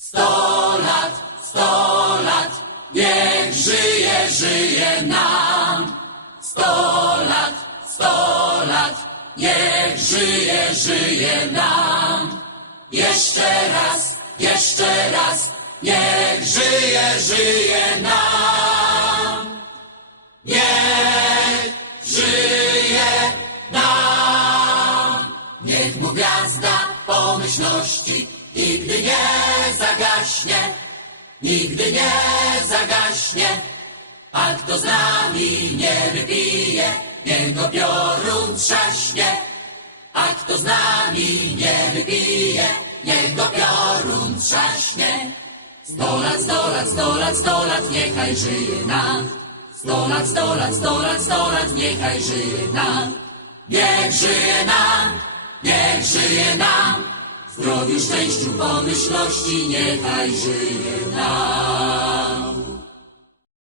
Sto lat, sto lat, niech żyje, żyje nam. Sto lat, sto lat, niech żyje, żyje nam. Jeszcze raz, jeszcze raz, niech żyje, żyje nam. Niech żyje nam niech mu gwiazda pomyślności nigdy nie zagaśnie, nigdy nie zagaśnie. A kto z nami nie wypije, jego piorun trzaśnie. A kto z nami nie wypije, jego piorun trzaśnie. Sto lat, sto lat, sto lat, sto lat, niechaj żyje nam. Sto lat, sto lat, sto lat, sto lat, niechaj żyje nam. Niech żyje nam. Niech żyje nam! w Zdrowiu, szczęściu, pomyślności, niechaj żyje nam!